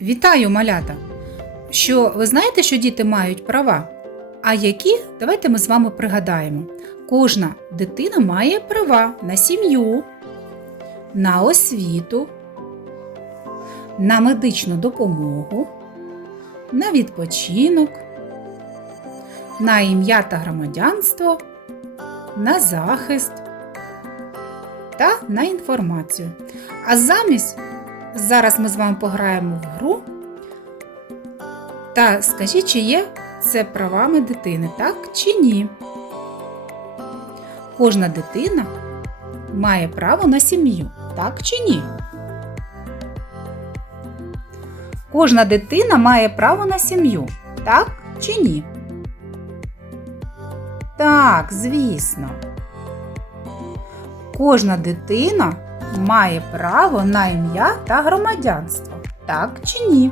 Вітаю, малята! Що ви знаєте, що діти мають права? А які? Давайте ми з вами пригадаємо. Кожна дитина має права на сім'ю, на освіту, на медичну допомогу, на відпочинок, на ім'я та громадянство, на захист та на інформацію. А замість зараз ми з вами пограємо в гру. Та скажіть, чи є це правами дитини, так чи ні? Кожна дитина має право на сім'ю, так чи ні? Кожна дитина має право на сім'ю, так чи ні? Так, звісно. Кожна дитина має право на ім'я та громадянство, так чи ні?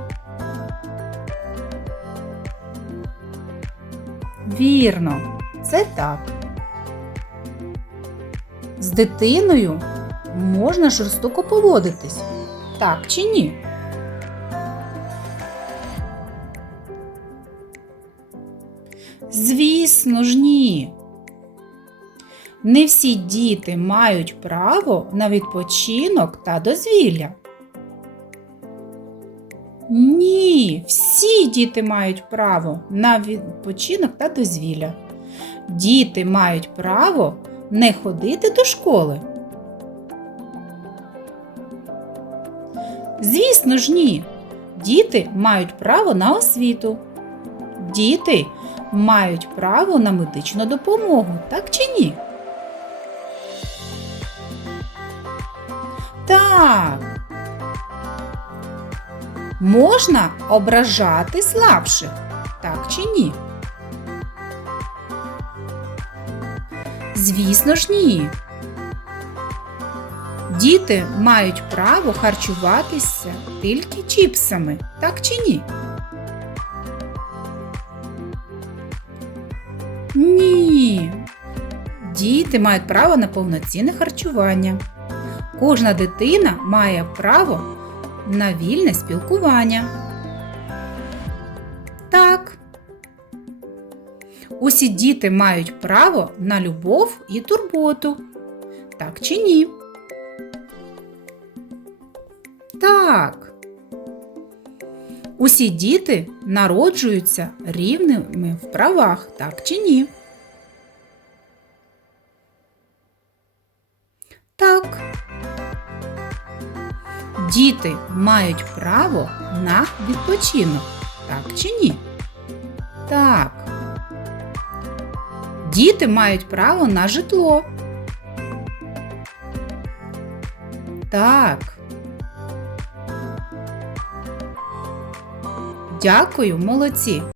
Вірно, це так. З дитиною можна жорстоко поводитись, так чи ні? Звісно ж, ні. Не всі діти мають право на відпочинок та дозвілля. Ні, всі діти мають право на відпочинок та дозвілля. Діти мають право не ходити до школи. Звісно ж, ні. Діти мають право на освіту. Діти мають право на медичну допомогу, так чи ні? Так. Можна ображати слабших, так чи ні? Звісно ж, ні. Діти мають право харчуватися тільки чіпсами, так чи ні? Ні. Діти мають право на повноцінне харчування. Кожна дитина має право на вільне спілкування. Так. Усі діти мають право на любов і турботу. Так чи ні? Так. Усі діти народжуються рівними в правах, так чи ні? Діти мають право на відпочинок, так чи ні? Так. Діти мають право на житло. Так. Дякую, молодці.